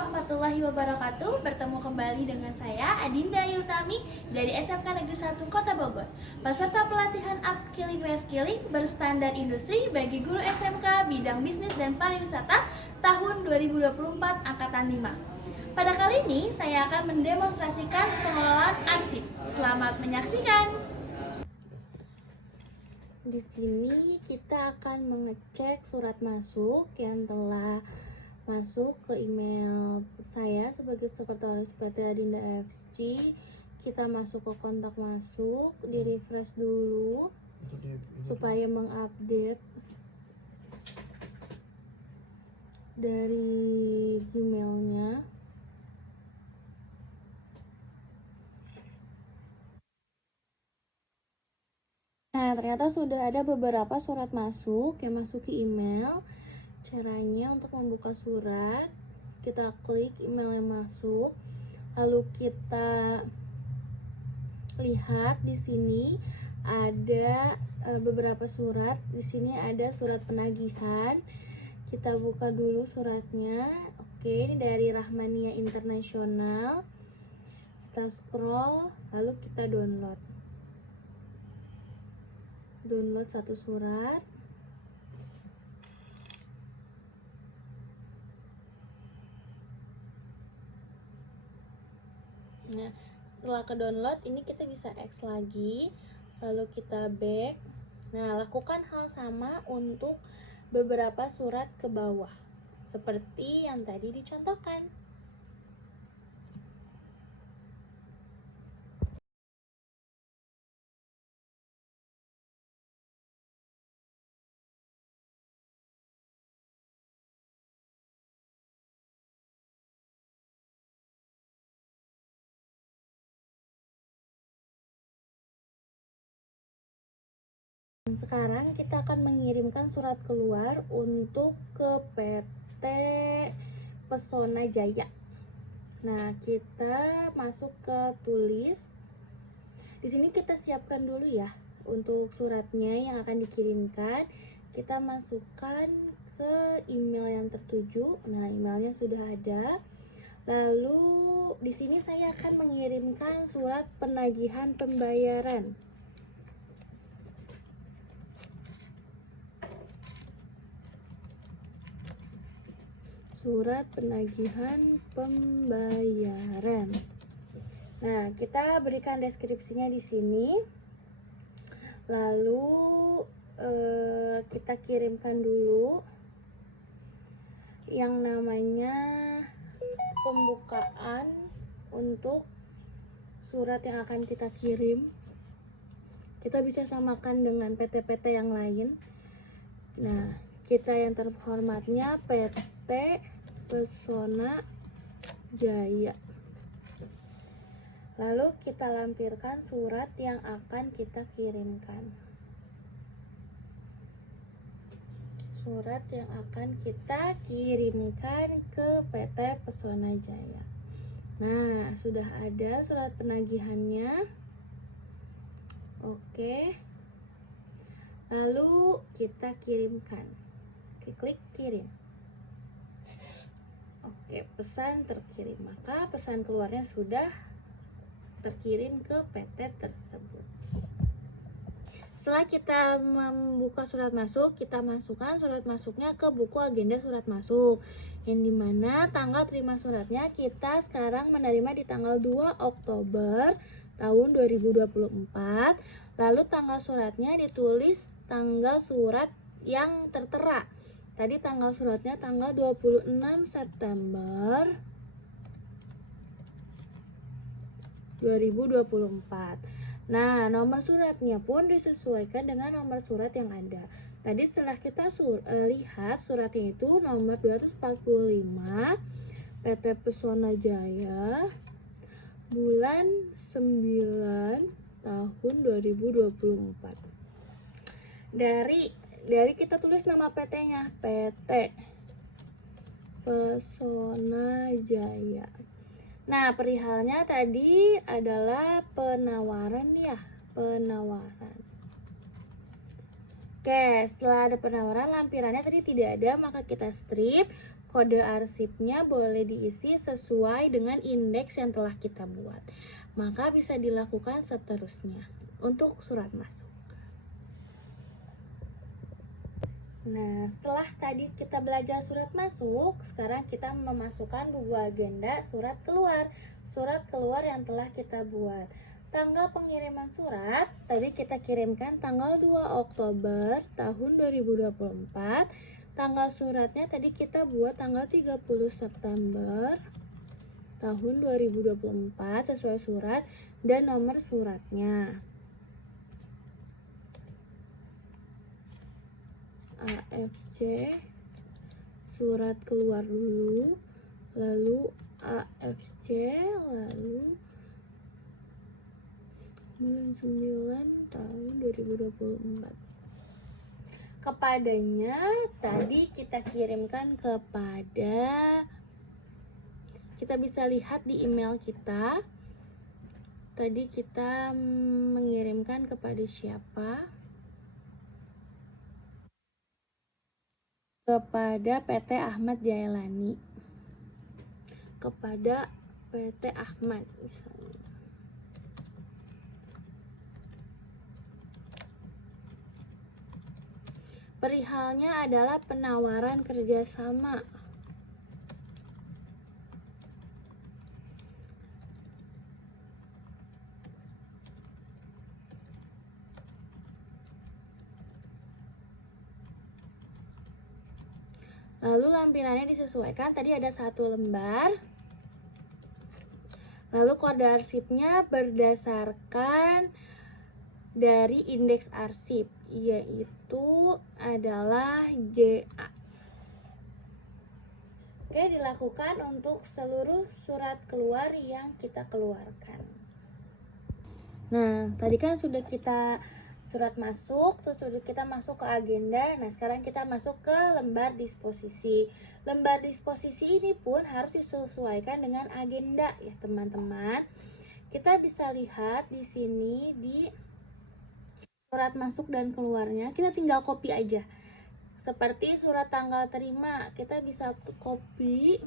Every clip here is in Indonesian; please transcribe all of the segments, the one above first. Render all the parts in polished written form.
warahmatullahi wabarakatuh. Bertemu kembali dengan saya Adinda Yutami dari SMK Negeri 1 Kota Bogor. Peserta pelatihan upskilling reskilling berstandar industri bagi guru SMK bidang bisnis dan pariwisata tahun 2024 angkatan 5. Pada kali ini saya akan mendemonstrasikan pengelolaan arsip. Selamat menyaksikan. Di sini kita akan mengecek surat masuk yang telah masuk ke email saya sebagai sekretaris PT Adinda FSC. Kita masuk ke kontak masuk, di refresh dulu supaya mengupdate dari Gmailnya. Nah, ternyata sudah ada beberapa surat masuk yang masuk ke email. Caranya untuk membuka surat, kita klik email yang masuk, lalu kita lihat di sini ada beberapa surat. Di sini ada surat penagihan. Kita buka dulu suratnya. Oke, ini dari Rahmania Internasional. Kita scroll, lalu kita download satu surat. Nah, setelah ke download ini kita bisa X lagi, lalu kita back. Nah, lakukan hal sama untuk beberapa surat ke bawah seperti yang tadi dicontohkan. Sekarang kita akan mengirimkan surat keluar untuk ke PT Pesona Jaya. Nah, kita masuk ke tulis. Di sini kita siapkan dulu ya untuk suratnya yang akan dikirimkan. Kita masukkan ke email yang tertuju. Nah, emailnya sudah ada. Lalu di sini saya akan mengirimkan surat penagihan pembayaran. Surat penagihan pembayaran. Nah, kita berikan deskripsinya di sini. Lalu kita kirimkan dulu yang namanya pembukaan untuk surat yang akan kita kirim. Kita bisa samakan dengan PT-PT yang lain. Nah, kita yang terhormatnya PT Pesona Jaya. Lalu kita lampirkan surat yang akan kita kirimkan. Surat yang akan kita kirimkan ke PT Pesona Jaya. Nah, sudah ada surat penagihannya. Oke. Lalu kita kirimkan. Klik kirim. Oke, pesan terkirim. Maka pesan keluarnya sudah terkirim ke PT tersebut. Setelah kita membuka surat masuk, kita masukkan surat masuknya ke buku agenda surat masuk, yang dimana tanggal terima suratnya kita sekarang menerima di tanggal 2 Oktober tahun 2024. Lalu tanggal suratnya ditulis tanggal surat yang tertera. Tadi tanggal suratnya tanggal 26 September 2024. Nah, nomor suratnya pun disesuaikan dengan nomor surat yang ada. Tadi setelah kita lihat suratnya itu nomor 245 PT Pesona Jaya bulan 9 tahun 2024. Dari kita tulis nama PT-nya, PT Pesona Jaya. Nah, perihalnya tadi adalah penawaran ya, penawaran. Oke, setelah ada penawaran, lampirannya tadi tidak ada, maka kita strip. Kode arsipnya boleh diisi sesuai dengan indeks yang telah kita buat. Maka bisa dilakukan seterusnya untuk surat masuk. Nah, setelah tadi kita belajar surat masuk, sekarang kita memasukkan buku agenda surat keluar. Surat keluar yang telah kita buat. Tanggal pengiriman surat, tadi kita kirimkan tanggal 2 Oktober tahun 2024. Tanggal suratnya tadi kita buat tanggal 30 September tahun 2024 sesuai surat dan nomor suratnya. AFC surat keluar dulu, lalu AFC, lalu bulan 9 tahun 2024. Kepadanya tadi kita kirimkan kepada, kita bisa lihat di email kita. Tadi kita mengirimkan kepada siapa? Kepada PT Ahmad Jailani. Kepada PT Ahmad misalnya. Perihalnya adalah penawaran kerjasama. Lalu lampirannya disesuaikan, tadi ada 1 lembar. Lalu kode arsipnya berdasarkan dari indeks arsip, yaitu adalah JA. Oke, dilakukan untuk seluruh surat keluar yang kita keluarkan. Nah, tadi kan sudah kita surat masuk, terus sudah kita masuk ke agenda. Nah, sekarang kita masuk ke lembar disposisi. Lembar disposisi ini pun harus disesuaikan dengan agenda ya, teman-teman. Kita bisa lihat di sini di surat masuk dan keluarnya, kita tinggal copy aja. Seperti surat tanggal terima, kita bisa copy.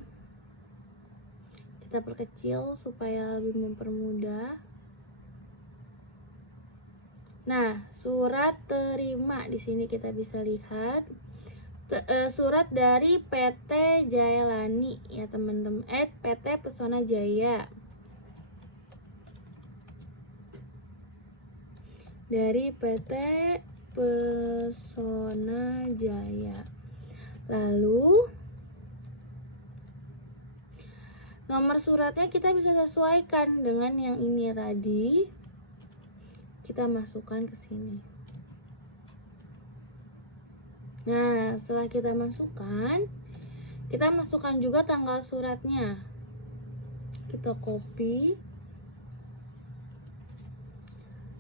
Kita perkecil supaya lebih mempermudah. Nah, surat terima di sini kita bisa lihat surat dari PT Jailani ya, teman-teman. PT Pesona Jaya. Dari PT Pesona Jaya. Lalu nomor suratnya kita bisa sesuaikan dengan yang ini tadi. Kita masukkan ke sini. Nah, setelah kita masukkan juga tanggal suratnya. Kita copy.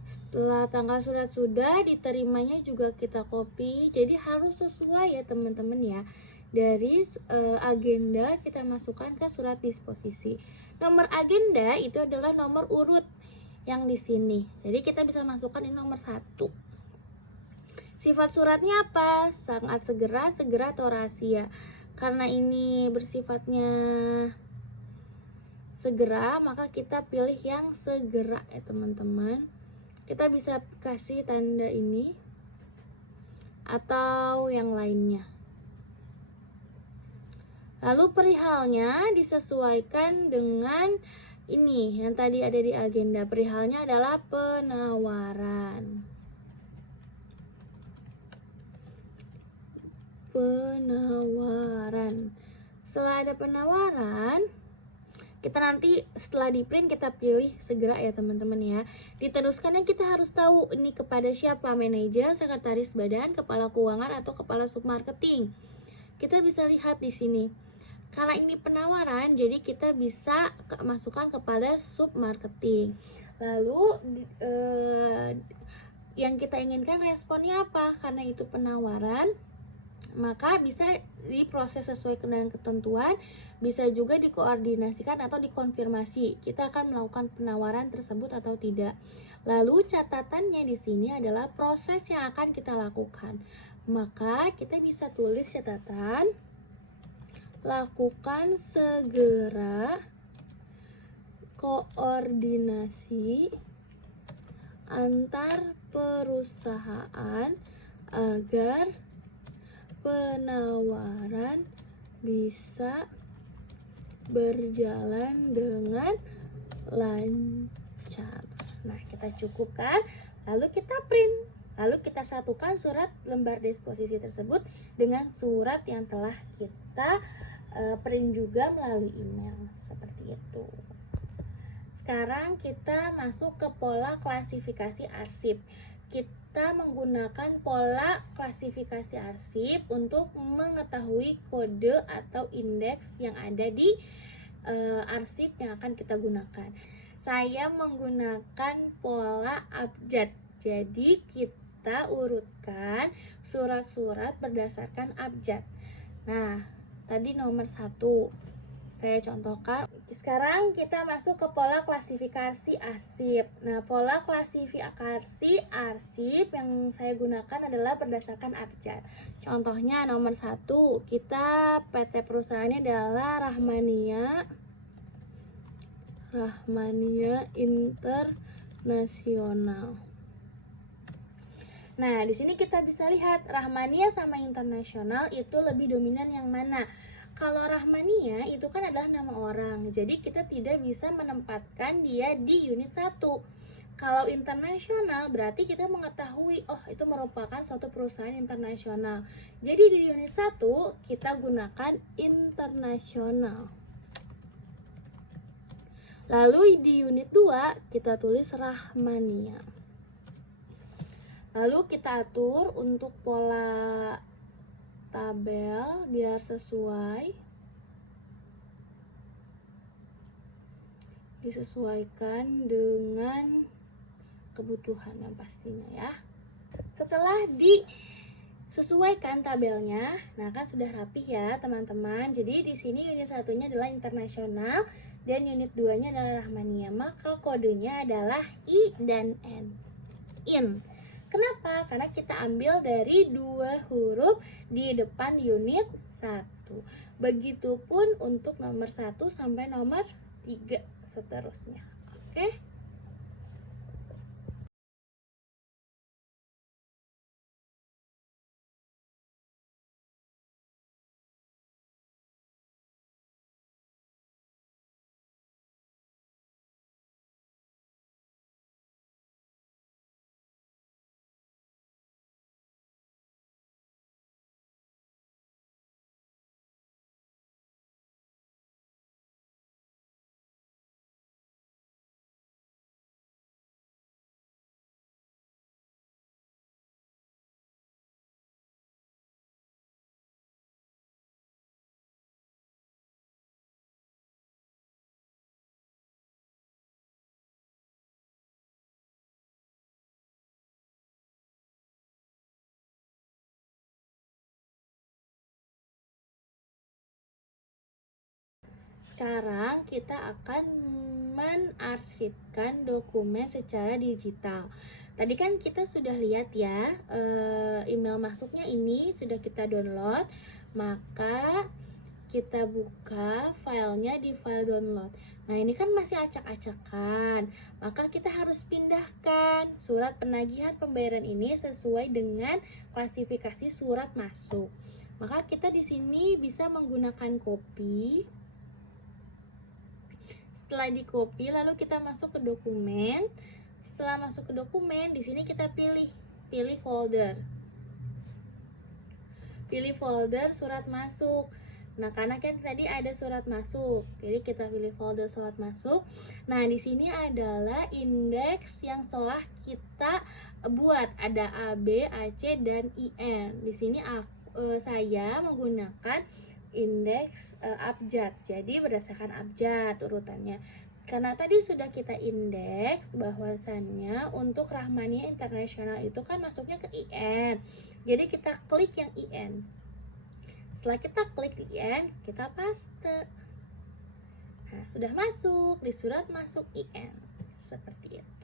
Setelah tanggal surat sudah, diterimanya juga kita copy. Jadi harus sesuai ya teman-teman ya. Dari agenda kita masukkan ke surat disposisi. Nomor agenda itu adalah nomor urut yang di sini. Jadi kita bisa masukkan ini nomor 1. Sifat suratnya apa? Sangat segera, segera atau rahasia. Karena ini bersifatnya segera, maka kita pilih yang segera ya teman-teman. Kita bisa kasih tanda ini atau yang lainnya. Lalu perihalnya disesuaikan dengan ini yang tadi ada di agenda. Perihalnya adalah penawaran. Setelah ada penawaran, kita nanti setelah di print kita pilih segera ya teman-teman ya. Diteruskannya kita harus tahu ini kepada siapa, manajer, sekretaris badan, kepala keuangan atau kepala submarketing. Kita bisa lihat di sini. Karena ini penawaran, jadi kita bisa masukkan kepada submarketing. Lalu yang kita inginkan responnya apa? Karena itu penawaran, Maka bisa diproses sesuai dengan ketentuan, bisa juga dikoordinasikan atau dikonfirmasi. Kita akan melakukan penawaran tersebut atau tidak. Lalu catatannya di sini adalah proses yang akan kita lakukan. Maka kita bisa tulis catatan, lakukan segera koordinasi antar perusahaan agar penawaran bisa berjalan dengan lancar. Nah, kita cukupkan, lalu kita print. Lalu kita satukan surat lembar disposisi tersebut dengan surat yang telah kita print juga melalui email. Seperti itu. Sekarang kita masuk ke pola klasifikasi arsip. Kita menggunakan pola klasifikasi arsip untuk mengetahui kode atau indeks yang ada di arsip yang akan kita gunakan. Saya menggunakan pola abjad. Jadi kita urutkan surat-surat berdasarkan abjad. Nah, tadi nomor 1 saya contohkan. Sekarang kita masuk ke pola klasifikasi arsip. Nah, pola klasifikasi arsip yang saya gunakan adalah berdasarkan abjad. Contohnya nomor 1, kita PT perusahaannya adalah Rahmania Internasional. Nah, di sini kita bisa lihat Rahmania sama Internasional itu lebih dominan yang mana? Kalau Rahmania itu kan adalah nama orang, jadi kita tidak bisa menempatkan dia di unit 1. Kalau internasional berarti kita mengetahui, oh itu merupakan suatu perusahaan internasional. Jadi di unit 1 kita gunakan internasional. Lalu di unit 2 kita tulis Rahmania. Lalu kita atur untuk pola tabel biar sesuai, disesuaikan dengan kebutuhan yang pastinya ya. Setelah disesuaikan tabelnya, nah kan sudah rapi ya teman-teman. Jadi di sini unit 1-nya adalah internasional dan unit 2-nya adalah Rahmania. Maka kodenya adalah I dan N. In. Kenapa? Karena kita ambil dari 2 huruf di depan unit 1. Begitupun untuk nomor 1 sampai nomor 3 seterusnya. Oke? Sekarang kita akan menarsipkan dokumen secara digital. Tadi kan kita sudah lihat ya, email masuknya ini sudah kita download. Maka kita buka filenya di file download. Nah, ini kan masih acak-acakan. Maka kita harus pindahkan surat penagihan pembayaran ini sesuai dengan klasifikasi surat masuk. Maka kita di sini bisa menggunakan copy. Setelah di copy, lalu kita masuk ke dokumen. Setelah masuk ke dokumen, di sini kita pilih folder. Pilih folder surat masuk. Nah, karena kan tadi ada surat masuk, jadi kita pilih folder surat masuk. Nah, di sini adalah indeks yang telah kita buat, ada A, B, A, C, dan I, N. Di sini saya menggunakan indeks abjad, jadi berdasarkan abjad urutannya. Karena tadi sudah kita indeks bahwasannya untuk Rahmania Internasional itu kan masuknya ke IN, jadi kita klik yang IN. Setelah kita klik IN, kita paste. Nah, sudah masuk di surat masuk IN seperti itu.